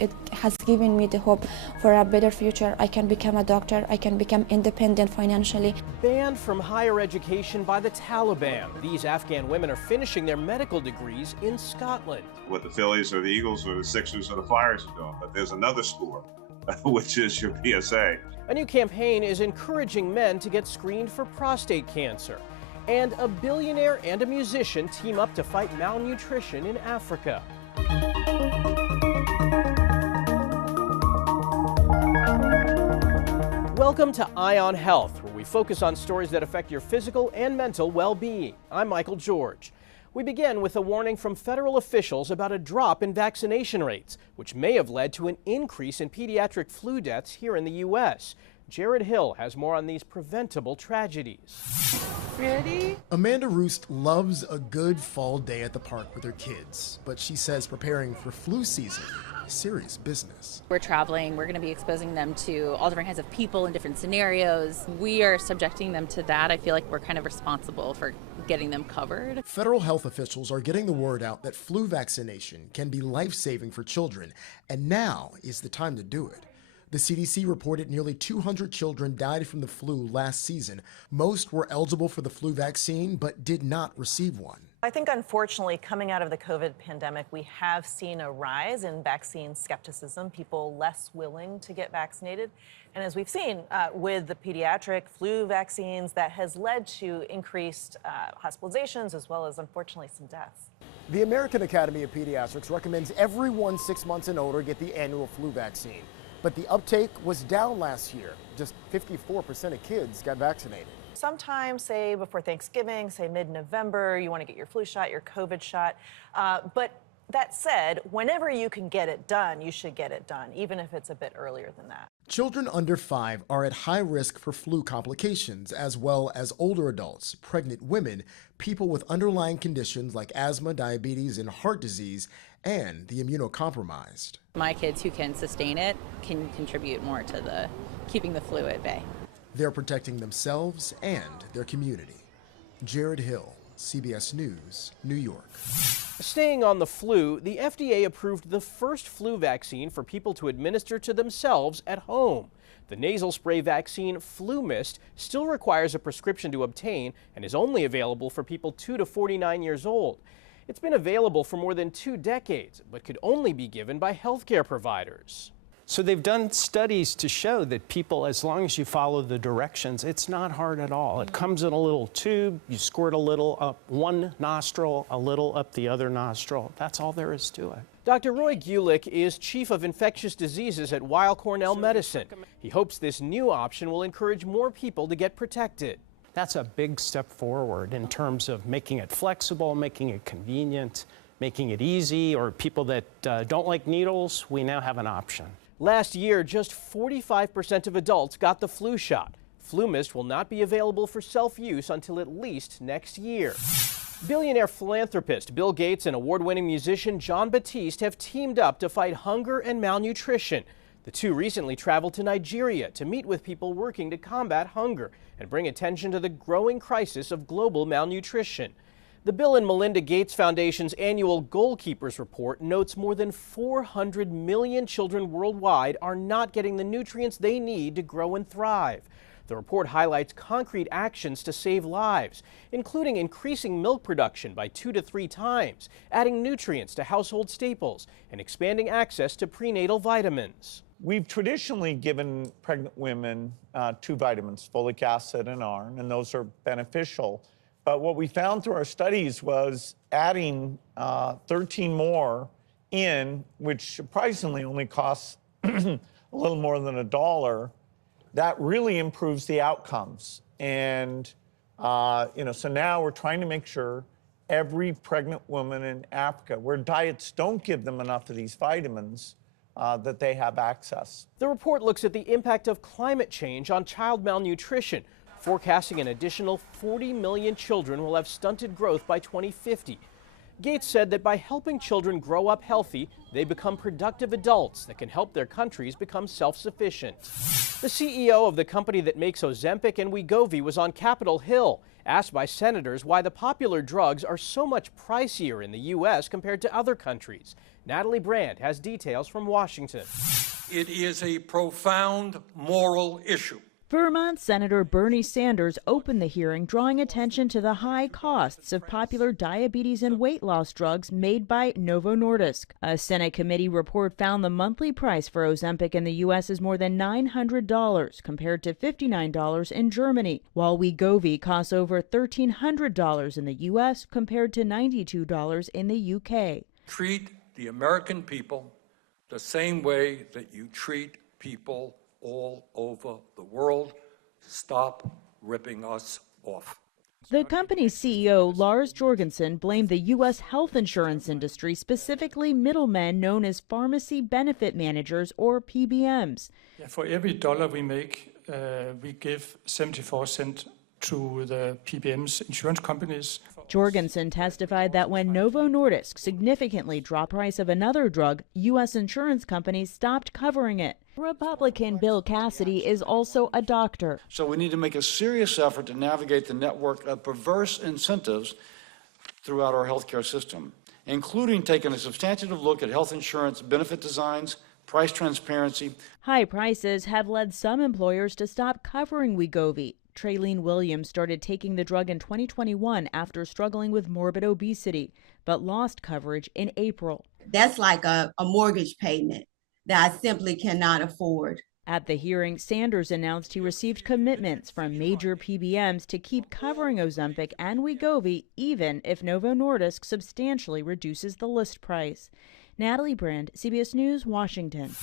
it has given me the hope for a better future. I can become a doctor, I can become independent financially. Banned from higher education by the Taliban, these Afghan women are finishing their medical degrees in Scotland. What the Phillies or the Eagles or the Sixers or the Flyers are doing, but there's another sport, which is your PSA. A new campaign is encouraging men to get screened for prostate cancer. And a billionaire and a musician team up to fight malnutrition in Africa. Welcome to Eye on Health, where we focus on stories that affect your physical and mental well-being. I'm Michael George. We begin with a warning from federal officials about a drop in vaccination rates, which may have led to an increase in pediatric flu deaths here in the U.S. Jared Hill has more on these preventable tragedies. Ready? Amanda Roost loves a good fall day at the park with her kids, but she says preparing for flu season is serious business. We're traveling, we're going to be exposing them to all different kinds of people in different scenarios. We are subjecting them to that. I feel like we're kind of responsible for getting them covered. Federal health officials are getting the word out that flu vaccination can be life-saving for children, and now is the time to do it. The CDC reported nearly 200 children died from the flu last season. Most were eligible for the flu vaccine, but did not receive one. I think, unfortunately, coming out of the COVID pandemic, we have seen a rise in vaccine skepticism, people less willing to get vaccinated. And as we've seen with the pediatric flu vaccines, that has led to increased hospitalizations as well as, unfortunately, some deaths. The American Academy of Pediatrics recommends everyone 6 months and older get the annual flu vaccine. But the uptake was down last year. Just 54% of kids got vaccinated. Sometimes, say before Thanksgiving, say mid-November, you want to get your flu shot, your COVID shot. But that said, whenever you can get it done, you should get it done, even if it's a bit earlier than that. Children under 5 are at high risk for flu complications, as well as older adults, pregnant women, people with underlying conditions like asthma, diabetes, and heart disease, and the immunocompromised. My kids who can sustain it can contribute more to keeping the flu at bay. They're protecting themselves and their community. Jared Hill, CBS News, New York. Staying on the flu, the FDA approved the first flu vaccine for people to administer to themselves at home. The nasal spray vaccine FluMist still requires a prescription to obtain and is only available for people 2 to 49 years old. It's been available for more than 2 decades, but could only be given by healthcare providers. So they've done studies to show that people, as long as you follow the directions, it's not hard at all. It comes in a little tube, you squirt a little up one nostril, a little up the other nostril. That's all there is to it. Dr. Roy Gulick is Chief of Infectious Diseases at Weill Cornell Medicine. He hopes this new option will encourage more people to get protected. That's a big step forward in terms of making it flexible, making it convenient, making it easy, or people that don't like needles, we now have an option. Last year, just 45% of adults got the flu shot. FluMist will not be available for self-use until at least next year. Billionaire philanthropist Bill Gates and award-winning musician Jon Batiste have teamed up to fight hunger and malnutrition. The two recently traveled to Nigeria to meet with people working to combat hunger and bring attention to the growing crisis of global malnutrition. The Bill and Melinda Gates Foundation's annual Goalkeepers Report notes more than 400 million children worldwide are not getting the nutrients they need to grow and thrive. The report highlights concrete actions to save lives, including increasing milk production by 2 to 3 times, adding nutrients to household staples, and expanding access to prenatal vitamins. We've traditionally given pregnant women 2 vitamins, folic acid and iron, and those are beneficial. But what we found through our studies was adding 13 more in, which surprisingly only costs a little more than $1, that really improves the outcomes. And, so now we're trying to make sure every pregnant woman in Africa, where diets don't give them enough of these vitamins, that they have access. The report looks at the impact of climate change on child malnutrition, forecasting an additional 40 million children will have stunted growth by 2050. Gates said that by helping children grow up healthy, they become productive adults that can help their countries become self-sufficient. The CEO of the company that makes Ozempic and Wegovy was on Capitol Hill, asked by senators why the popular drugs are so much pricier in the U.S. compared to other countries. Natalie Brand has details from Washington. It is a profound moral issue. Vermont Senator Bernie Sanders opened the hearing drawing attention to the high costs of popular diabetes and weight loss drugs made by Novo Nordisk. A Senate committee report found the monthly price for Ozempic in the U.S. is more than $900 compared to $59 in Germany, while Wegovy costs over $1,300 in the U.S. compared to $92 in the U.K. Treat the American people the same way that you treat people all over the world. Stop ripping us off. The company's CEO, Lars Jorgensen, blamed the U.S. health insurance industry, specifically middlemen known as pharmacy benefit managers, or PBMs. For every dollar we make, we give 74 cents to the PBMs, insurance companies. Jorgensen testified that when Novo Nordisk significantly dropped the price of another drug, U.S. insurance companies stopped covering it. Republican Bill Cassidy is also a doctor. So we need to make a serious effort to navigate the network of perverse incentives throughout our healthcare system, including taking a substantive look at health insurance benefit designs, price transparency. High prices have led some employers to stop covering Wegovy. Traylene Williams started taking the drug in 2021 after struggling with morbid obesity, but lost coverage in April. That's like a mortgage payment that I simply cannot afford. At the hearing, Sanders announced he received commitments from major PBMs to keep covering Ozempic and Wegovy, even if Novo Nordisk substantially reduces the list price. Natalie Brand, CBS News, Washington.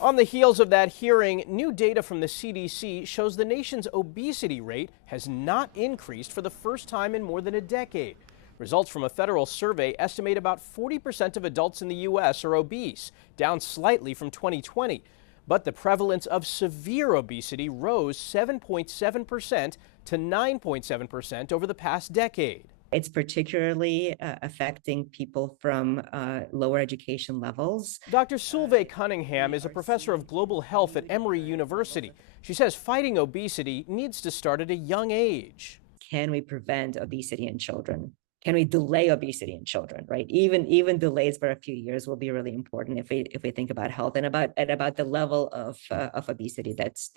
On the heels of that hearing, new data from the CDC shows the nation's obesity rate has not increased for the first time in more than a decade. Results from a federal survey estimate about 40% of adults in the U.S. are obese, down slightly from 2020. But the prevalence of severe obesity rose 7.7% to 9.7% over the past decade. It's particularly affecting people from lower education levels. Dr. Solveig Cunningham is a professor of global health at Emory University. She says fighting obesity needs to start at a young age. Can we prevent obesity in children? Can we delay obesity in children, right? Even delays for a few years will be really important if we think about health and about the level of obesity that's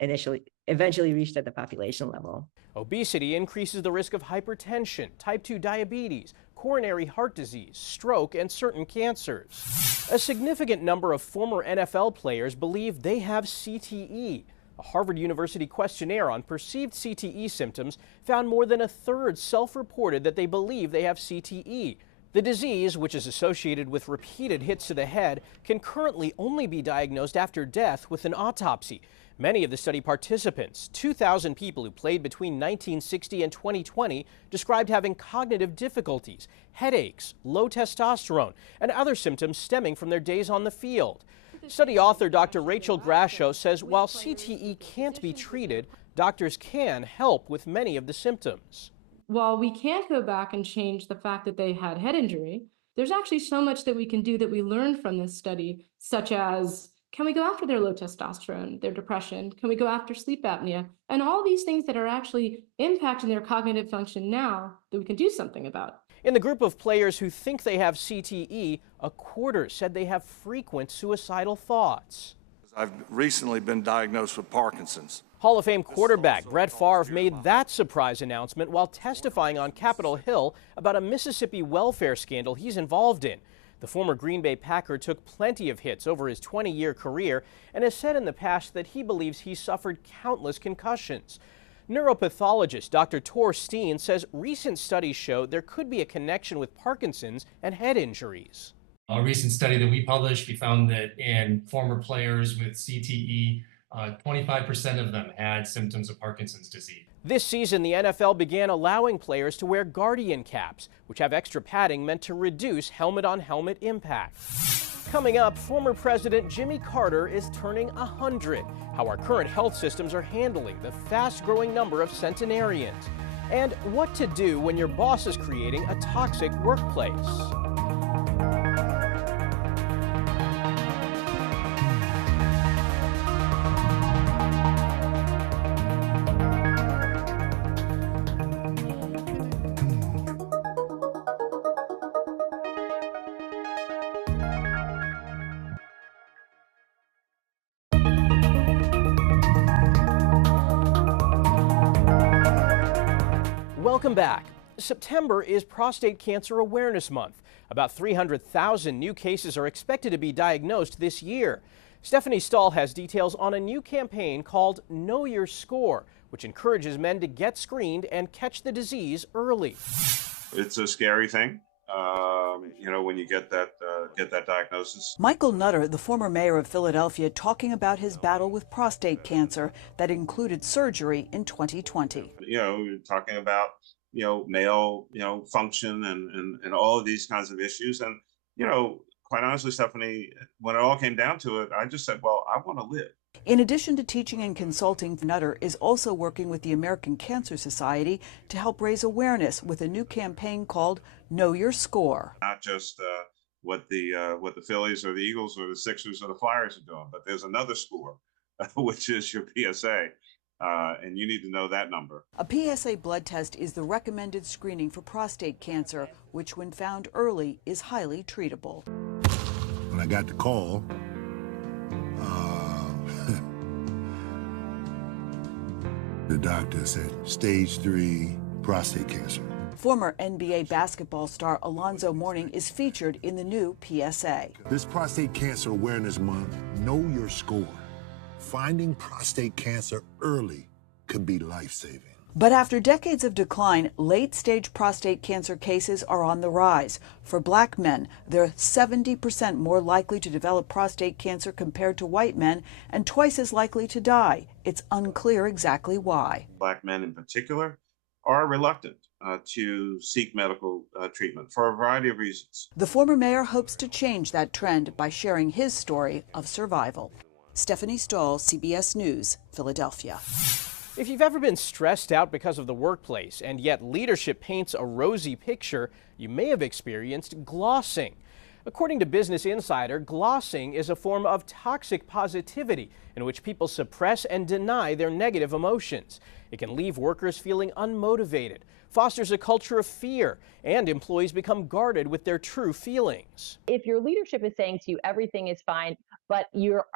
eventually reached at the population level. Obesity increases the risk of hypertension, type 2 diabetes, coronary heart disease, stroke, and certain cancers. A significant number of former NFL players believe they have CTE. A Harvard University questionnaire on perceived CTE symptoms found more than a third self-reported that they believe they have CTE. The disease, which is associated with repeated hits to the head, can currently only be diagnosed after death with an autopsy. Many of the study participants, 2,000 people who played between 1960 and 2020, described having cognitive difficulties, headaches, low testosterone, and other symptoms stemming from their days on the field. Study author Dr. Rachel Grasho says while CTE can't be treated, doctors can help with many of the symptoms. While we can't go back and change the fact that they had head injury, there's actually so much that we can do that we learned from this study, such as can we go after their low testosterone, their depression? Can we go after sleep apnea? And all these things that are actually impacting their cognitive function now that we can do something about. In the group of players who think they have CTE, a quarter said they have frequent suicidal thoughts. I've recently been diagnosed with Parkinson's. Hall of Fame quarterback Brett Favre made that surprise announcement while testifying on Capitol Hill about a Mississippi welfare scandal he's involved in. The former Green Bay Packer took plenty of hits over his 20-year career and has said in the past that he believes he suffered countless concussions. Neuropathologist Dr. Tor Steen says recent studies show there could be a connection with Parkinson's and head injuries. A recent study that we published, we found that in former players with CTE, 25% of them had symptoms of Parkinson's disease. This season, the NFL began allowing players to wear Guardian caps, which have extra padding meant to reduce helmet-on-helmet impact. Coming up, former President Jimmy Carter is turning 100. How our current health systems are handling the fast-growing number of centenarians. And what to do when your boss is creating a toxic workplace. Welcome back. September is Prostate Cancer Awareness Month. About 300,000 new cases are expected to be diagnosed this year. Stephanie Stahl has details on a new campaign called Know Your Score, which encourages men to get screened and catch the disease early. It's a scary thing, when you get that diagnosis. Michael Nutter, the former mayor of Philadelphia, talking about his battle with prostate cancer that included surgery in 2020. You're talking about male function and all of these kinds of issues, and quite honestly, Stephanie, when it all came down to it, I just said, well, I want to live. In addition to teaching and consulting, Nutter is also working with the American Cancer Society to help raise awareness with a new campaign called Know Your Score. Not just what the Phillies or the Eagles or the Sixers or the Flyers are doing, but there's another score, which is your PSA, and you need to know that number. A PSA blood test is the recommended screening for prostate cancer, which when found early is highly treatable. When I got the call, the doctor said stage 3 prostate cancer. Former NBA basketball star Alonzo Mourning is featured in the new PSA. This Prostate Cancer Awareness Month, Know Your Score. Finding prostate cancer early could be life-saving. But after decades of decline, late-stage prostate cancer cases are on the rise. For black men, they're 70% more likely to develop prostate cancer compared to white men and twice as likely to die. It's unclear exactly why. Black men in particular are reluctant to seek medical treatment for a variety of reasons. The former mayor hopes to change that trend by sharing his story of survival. Stephanie Stahl, CBS News, Philadelphia. If you've ever been stressed out because of the workplace and yet leadership paints a rosy picture, you may have experienced glossing. According to Business Insider, glossing is a form of toxic positivity in which people suppress and deny their negative emotions. It can leave workers feeling unmotivated, fosters a culture of fear, and employees become guarded with their true feelings. If your leadership is saying to you everything is fine, but you're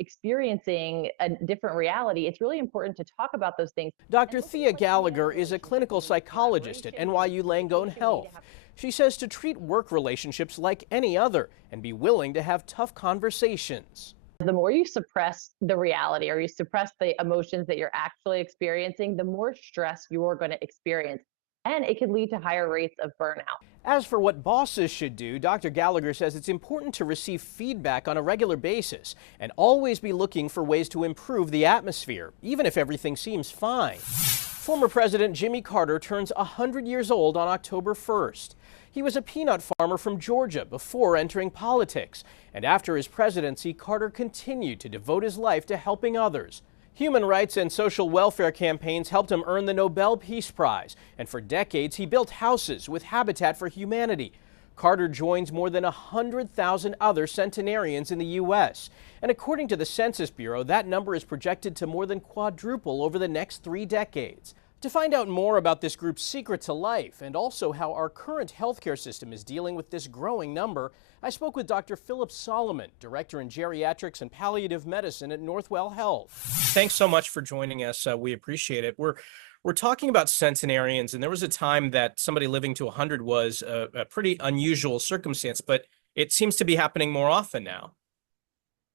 experiencing a different reality, it's really important to talk about those things. Dr. Thea Gallagher is a clinical psychologist at NYU Langone Health. She says to treat work relationships like any other and be willing to have tough conversations. The more you suppress the reality or you suppress the emotions that you're actually experiencing, the more stress you're going to experience. And it can lead to higher rates of burnout. As for what bosses should do, Dr. Gallagher says it's important to receive feedback on a regular basis and always be looking for ways to improve the atmosphere, even if everything seems fine. Former President Jimmy Carter turns 100 years old on October 1st. He was a peanut farmer from Georgia before entering politics, and after his presidency, Carter continued to devote his life to helping others. Human rights and social welfare campaigns helped him earn the Nobel Peace Prize, and for decades he built houses with Habitat for Humanity. Carter joins more than 100,000 other centenarians in the U.S., and according to the Census Bureau, that number is projected to more than quadruple over the next 3 decades. To find out more about this group's secret to life and also how our current healthcare system is dealing with this growing number, I spoke with Dr. Philip Solomon, Director in Geriatrics and Palliative Medicine at Northwell Health. Thanks so much for joining us. We appreciate it. We're talking about centenarians, and there was a time that somebody living to 100 was a pretty unusual circumstance, but it seems to be happening more often now.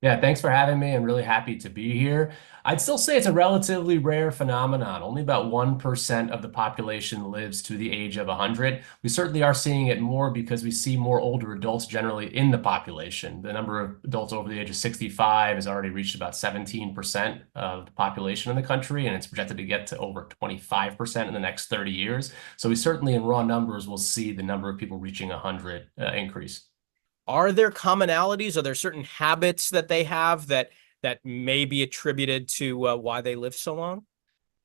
Yeah, thanks for having me. I'm really happy to be here. I'd still say it's a relatively rare phenomenon. Only about 1% of the population lives to the age of 100. We certainly are seeing it more because we see more older adults generally in the population. The number of adults over the age of 65 has already reached about 17% of the population in the country, and it's projected to get to over 25% in the next 30 years. So we certainly, in raw numbers, will see the number of people reaching 100 increase. Are there commonalities? Are there certain habits that they have that may be attributed to why they live so long?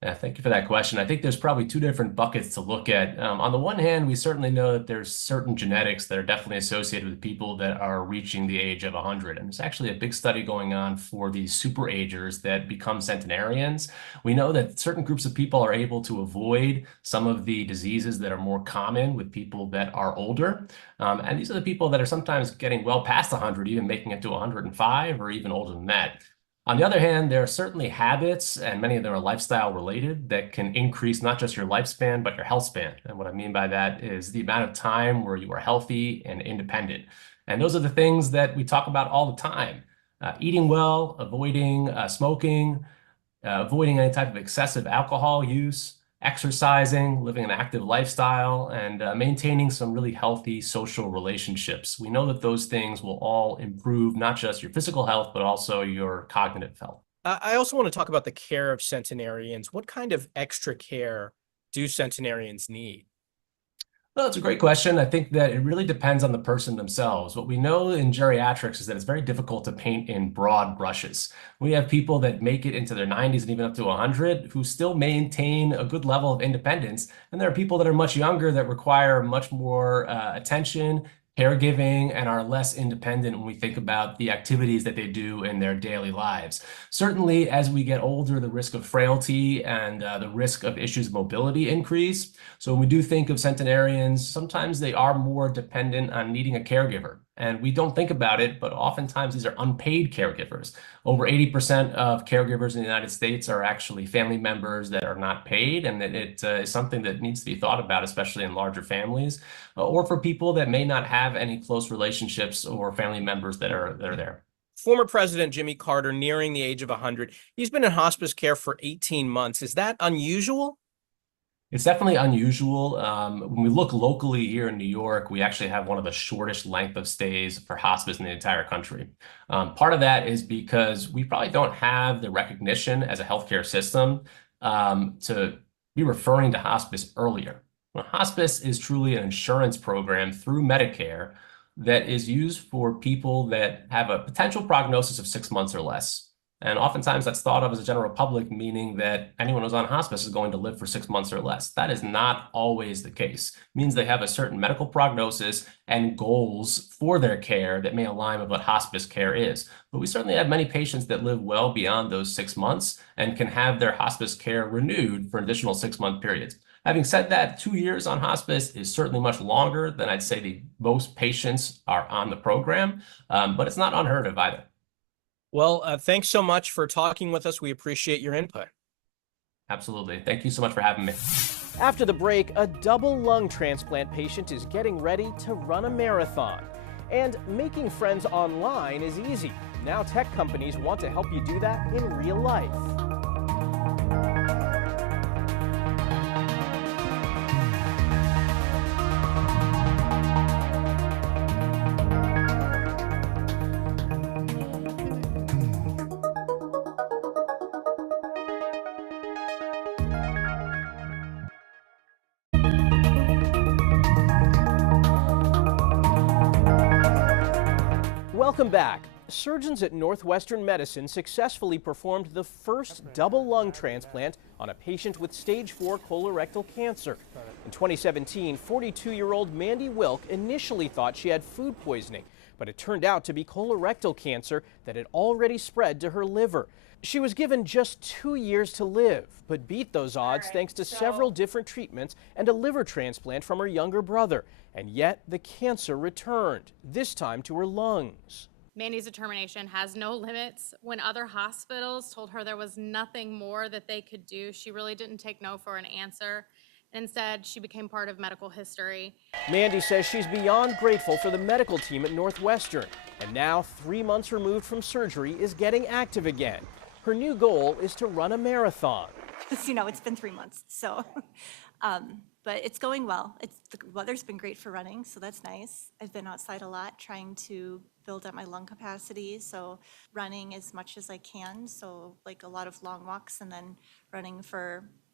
Yeah, thank you for that question. I think there's probably 2 different buckets to look at. On the one hand, we certainly know that there's certain genetics that are definitely associated with people that are reaching the age of 100. And there's actually a big study going on for these superagers that become centenarians. We know that certain groups of people are able to avoid some of the diseases that are more common with people that are older. And these are the people that are sometimes getting well past 100, even making it to 105 or even older than that. On the other hand, there are certainly habits, and many of them are lifestyle related, that can increase not just your lifespan, but your health span. And what I mean by that is the amount of time where you are healthy and independent. And those are the things that we talk about all the time. Eating well, avoiding smoking, avoiding any type of excessive alcohol use, exercising, living an active lifestyle, and maintaining some really healthy social relationships. We know that those things will all improve not just your physical health, but also your cognitive health. I also want to talk about the care of centenarians. What kind of extra care do centenarians need? Well, it's a great question. I think that it really depends on the person themselves. What we know in geriatrics is that it's very difficult to paint in broad brushes. We have people that make it into their 90s and even up to 100 who still maintain a good level of independence. And there are people that are much younger that require much more attention, caregiving, and are less independent when we think about the activities that they do in their daily lives. Certainly, as we get older, the risk of frailty and the risk of issues of mobility increase. So when we do think of centenarians, sometimes they are more dependent on needing a caregiver. And we don't think about it, but oftentimes these are unpaid caregivers. Over 80% of caregivers in the United States are actually family members that are not paid, and that it is something that needs to be thought about, especially in larger families, or for people that may not have any close relationships or family members that are there. Former President Jimmy Carter nearing the age of 100. He's been in hospice care for 18 months. Is that unusual? It's definitely unusual. When we look locally here in New York, we actually have one of the shortest length of stays for hospice in the entire country. Part of that is because we probably don't have the recognition as a healthcare system to be referring to hospice earlier. Hospice is truly an insurance program through Medicare that is used for people that have a potential prognosis of 6 months or less. And oftentimes that's thought of as a general public, meaning that anyone who's on hospice is going to live for 6 months or less. That is not always the case. It means they have a certain medical prognosis and goals for their care that may align with what hospice care is. But we certainly have many patients that live well beyond those 6 months and can have their hospice care renewed for an additional 6-month periods. Having said that, 2 years on hospice is certainly much longer than I'd say most patients are on the program, but it's not unheard of either. Well, thanks so much for talking with us. We appreciate your input. Absolutely. Thank you so much for having me. After the break, a double lung transplant patient is getting ready to run a marathon. And making friends online is easy. Now tech companies want to help you do that in real life. Welcome back. Surgeons at Northwestern Medicine successfully performed the first double lung transplant on a patient with stage 4 colorectal cancer. In 2017, 42-year-old Mandy Wilk initially thought she had food poisoning, but it turned out to be colorectal cancer that had already spread to her liver. She was given just 2 years to live, but beat those odds thanks to several different treatments and a liver transplant from her younger brother. And yet the cancer returned, this time to her lungs. Mandy's determination has no limits. When other hospitals told her there was nothing more that they could do, she really didn't take no for an answer. Instead, she became part of medical history. Mandy says she's beyond grateful for the medical team at Northwestern, and now, 3 months removed from surgery, is getting active again. Her new goal is to run a marathon. You know, it's been 3 months, so, but it's going well. The weather's been great for running, so that's nice. I've been outside a lot trying to build up my lung capacity, so running as much as I can, so like a lot of long walks and then running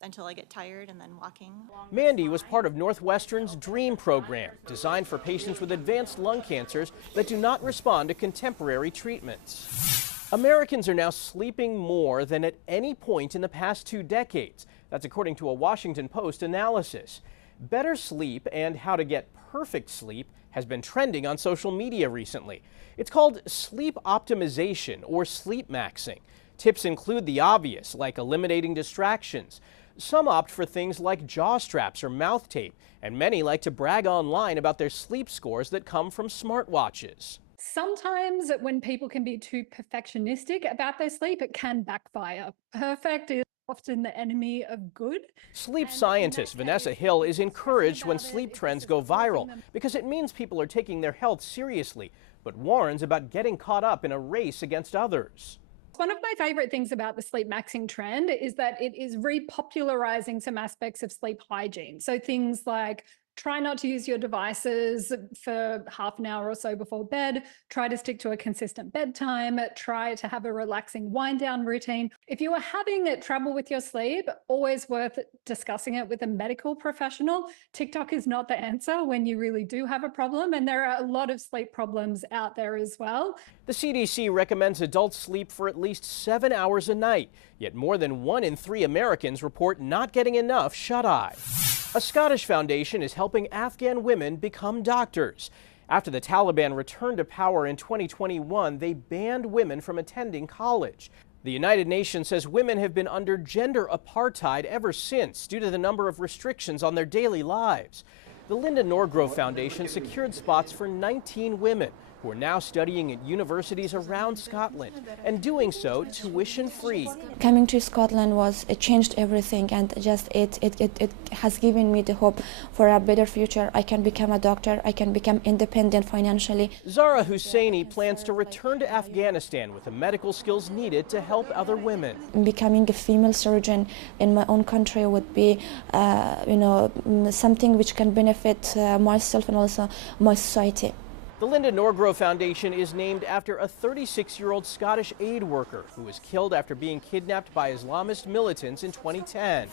until I get tired and then walking. Mandy was part of Northwestern's DREAM program, designed for patients with advanced lung cancers that do not respond to contemporary treatments. Americans are now sleeping more than at any point in the past 2 decades. That's according to a Washington Post analysis. Better sleep and how to get perfect sleep has been trending on social media recently. It's called sleep optimization or sleep maxing. Tips include the obvious, like eliminating distractions. Some opt for things like jaw straps or mouth tape, and many like to brag online about their sleep scores that come from smartwatches. Sometimes when people can be too perfectionistic about their sleep, it can backfire. Perfect is often the enemy of good. Sleep scientist Vanessa Hill is encouraged when sleep trends go viral because it means people are taking their health seriously, but warns about getting caught up in a race against others. One of my favorite things about the sleep maxing trend is that it is repopularizing some aspects of sleep hygiene. So things like try not to use your devices for half an hour or so before bed, try to stick to a consistent bedtime, try to have a relaxing wind down routine. If you are having trouble with your sleep, always worth discussing it with a medical professional. TikTok is not the answer when you really do have a problem, and there are a lot of sleep problems out there as well. The CDC recommends adults sleep for at least 7 hours a night, yet more than 1 in 3 Americans report not getting enough shut-eye. A Scottish foundation is helping Afghan women become doctors. After the Taliban returned to power in 2021, they banned women from attending college. The United Nations says women have been under gender apartheid ever since due to the number of restrictions on their daily lives. The Linda Norgrove Foundation secured spots for 19 women who are now studying at universities around Scotland and doing so tuition-free. Coming to Scotland it changed everything, and just it has given me the hope for a better future. I can become a doctor, I can become independent financially. Zara Husseini plans to return to Afghanistan with the medical skills needed to help other women. Becoming a female surgeon in my own country would be, something which can benefit myself and also my society. The Linda Norgrove Foundation is named after a 36-year-old Scottish aid worker who was killed after being kidnapped by Islamist militants in 2010.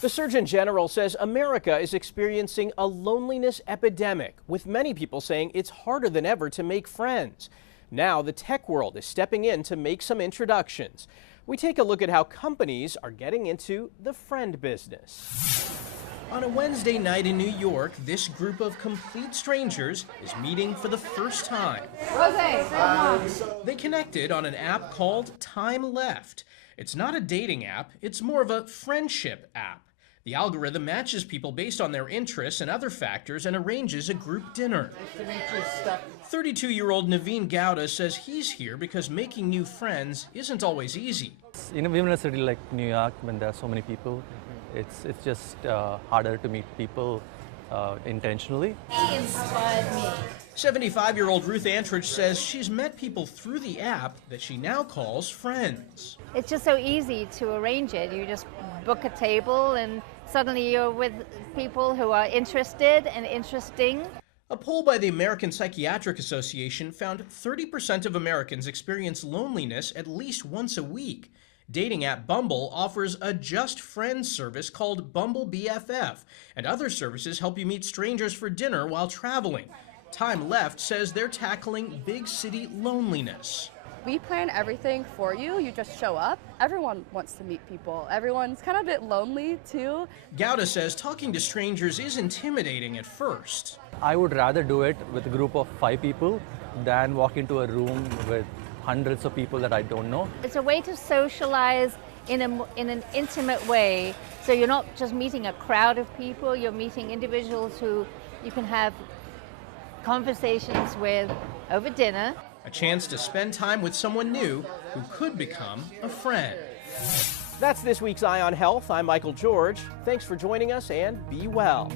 The Surgeon General says America is experiencing a loneliness epidemic, with many people saying it's harder than ever to make friends. Now the tech world is stepping in to make some introductions. We take a look at how companies are getting into the friend business. On a Wednesday night in New York, this group of complete strangers is meeting for the first time. They connected on an app called Time Left. It's not a dating app, it's more of a friendship app. The algorithm matches people based on their interests and other factors and arranges a group dinner. 32-year-old Naveen Gowda says he's here because making new friends isn't always easy. Even in a city like New York, when there are so many people, it's just harder to meet people intentionally. 75-year-old Ruth Antridge says she's met people through the app that she now calls friends. It's just so easy to arrange it. You just book a table and suddenly you're with people who are interested and interesting. A poll by the American Psychiatric Association found 30% of Americans experience loneliness at least once a week. Dating app Bumble offers a Just Friends service called Bumble BFF, and other services help you meet strangers for dinner while traveling. Time Left says they're tackling big city loneliness. We plan everything for you. You just show up. Everyone wants to meet people. Everyone's kind of a bit lonely too. Gowda says talking to strangers is intimidating at first. I would rather do it with a group of 5 people than walk into a room with hundreds of people that I don't know. It's a way to socialize in an intimate way. So you're not just meeting a crowd of people, you're meeting individuals who you can have conversations with over dinner. A chance to spend time with someone new who could become a friend. That's this week's Eye on Health. I'm Michael George. Thanks for joining us and be well.